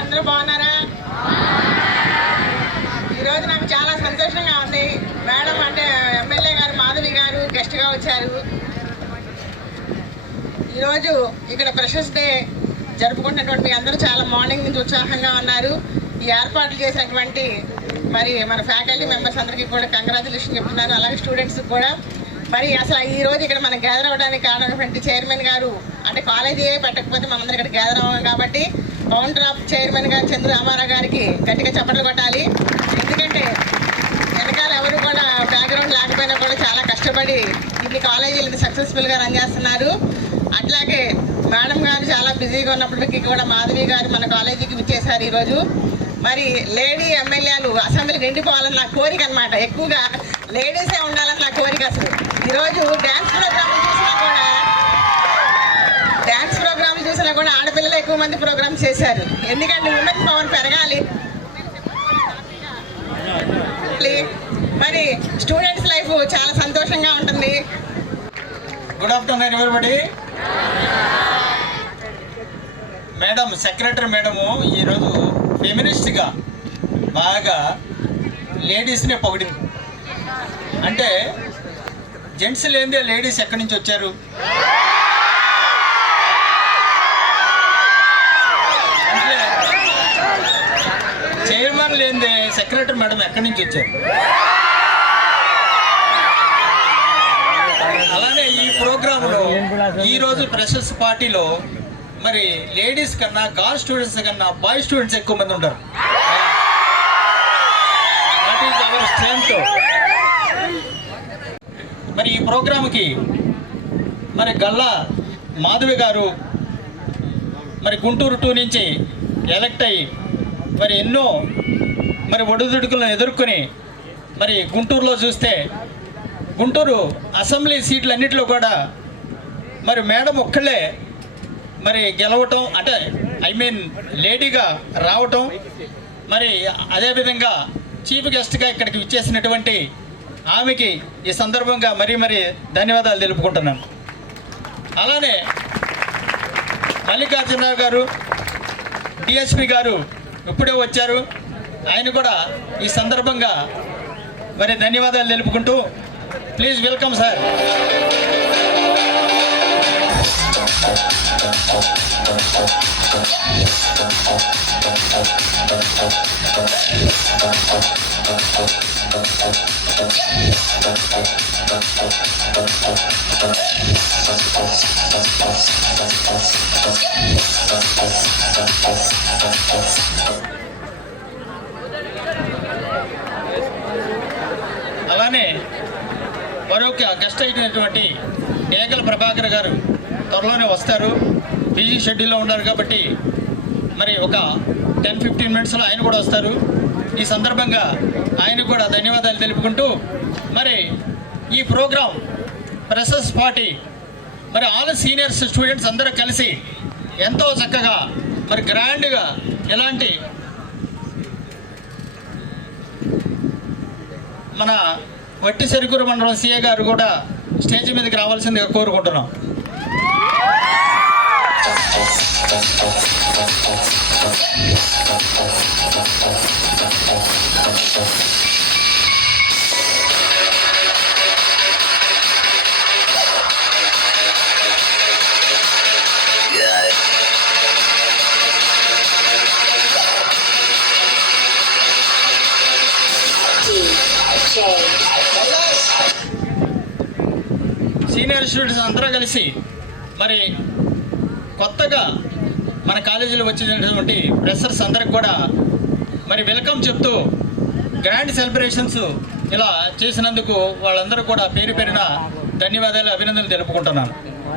అందరూ బాగున్నారా? ఈరోజు నాకు చాలా సంతోషంగా ఉంది. మేడం అంటే ఎమ్మెల్యే గారు మాధవి గారు గెస్ట్గా వచ్చారు. ఈరోజు ఇక్కడ ఫ్రెషర్స్ డే జరుపుకుంటున్నటువంటి మీ అందరూ చాలా మార్నింగ్ నుంచి ఉత్సాహంగా ఉన్నారు. ఈ ఏర్పాట్లు చేసినటువంటి మరి మన ఫ్యాకల్టీ మెంబర్స్ అందరికీ కూడా కంగ్రాచులేషన్ చెప్తున్నాను, అలాగే స్టూడెంట్స్కి కూడా. మరి అసలు ఈరోజు ఇక్కడ మనం గ్యాదర్ అవ్వడానికి కారణమైనటువంటి చైర్మన్ గారు, అంటే కాలేజీ పెట్టకపోతే మనందరం ఇక్కడ గ్యాదర్ అవ్వం కాబట్టి కౌంటర్ ఆఫ్ చైర్మన్ గారు చంద్ర రామారావు గారికి గట్టిగా చప్పట్లు కొట్టాలి. ఎందుకంటే వెనకాల ఎవరు కూడా బ్యాక్గ్రౌండ్ లేకపోయినా కూడా చాలా కష్టపడి ఇన్ని కాలేజీలు సక్సెస్ఫుల్గా రన్ చేస్తున్నారు. అట్లాగే మేడం గారు చాలా బిజీగా ఉన్నప్పటికీ కూడా మాధవి గారు మన కాలేజీకి విచ్చేశారు ఈరోజు. మరి లేడీ ఎమ్మెల్యేలు అసెంబ్లీ నిండిపోవాలని నా కోరిక అనమాట. ఎక్కువగా లేడీసే ఉండాలని నా కోరిక. అసలు ఈరోజు డ్యాన్స్ ప్రోగ్రామ్లు చూసినా కూడా ఆడపిల్లలు ఎక్కువ మంది ప్రోగ్రామ్స్ చేశారు. ఎందుకంటే ఉమెన్ పవర్ పెరగాలి. మరి స్టూడెంట్స్ లైఫ్ చాలా సంతోషంగా ఉంటుంది. Good afternoon everybody. Madam secretary madam ఈరోజు ఫెమినిస్ట్గా బాగా లేడీస్నే పొగిడింది. అంటే జెంట్స్ లేనిదే లేడీస్ ఎక్కడి నుంచి వచ్చారు? అంటే చైర్మన్ లేనిదే సెక్రటరీ మేడం ఎక్కడి నుంచి వచ్చారు? అలానే ఈ ప్రోగ్రాంలో ఈరోజు ఫ్రెషర్స్ పార్టీలో మరి లేడీస్ కన్నా గర్ల్ స్టూడెంట్స్ కన్నా బాయ్ స్టూడెంట్స్ ఎక్కువ మంది ఉంటారు. That is our strength. మరి ఈ ప్రోగ్రాంకి మరి గల్లా మాధవి గారు మరి గుంటూరు 2 నుంచి ఎలక్ట్ అయ్యి మరి ఎన్నో మరి ఒడిదుడుకులను ఎదుర్కొని మరి గుంటూరులో చూస్తే గుంటూరు అసెంబ్లీ సీట్లన్నింటిలో కూడా మరి మేడం ఒక్కళ్ళే మరి గెలవటం, అంటే లేడీగా రావటం, మరి అదేవిధంగా చీఫ్ గెస్ట్గా ఇక్కడికి విచ్చేసినటువంటి ఆమెకి ఈ సందర్భంగా మరీ ధన్యవాదాలు తెలుపుకుంటున్నాను. అలానే మల్లికార్జునరావు గారు డిఎస్పి గారు ఇప్పుడే వచ్చారు. ఆయన కూడా ఈ సందర్భంగా మరి ధన్యవాదాలు తెలుపుకుంటూ ప్లీజ్ వెల్కమ్ సార్. అలానే మరొక గెస్ట్ అయినటువంటి డేగల ప్రభాకర్ గారు త్వరలోనే వస్తారు. బిజీ షెడ్యూల్లో ఉన్నారు కాబట్టి మరి ఒక 10-15 మినిట్స్లో ఆయన కూడా వస్తారు. ఈ సందర్భంగా ఆయన కూడా ధన్యవాదాలు తెలుపుకుంటూ మరి ఈ ప్రోగ్రాం ఫ్రెషర్స్ పార్టీ మరి ఆల్ సీనియర్స్ స్టూడెంట్స్ అందరూ కలిసి ఎంతో చక్కగా మరి గ్రాండ్గా ఎలాంటి మన వట్టి చెరుకూరు మండలం సిఏ గారు కూడా స్టేజ్ మీదకి రావాల్సిందిగా కోరుకుంటున్నాం. సీనియర్ స్టూడెంట్స్ అందరూ కలిసి మరి కొత్తగా మన కాలేజీలో వచ్చినటువంటి ఫ్రెషర్స్ అందరికి కూడా మరి వెల్కమ్ చెప్తూ గ్రాండ్ సెలబ్రేషన్స్ ఇలా చేసినందుకు వాళ్ళందరూ కూడా పేరు పేరున ధన్యవాదాలు, అభినందనలు తెలుపుకుంటున్నాను.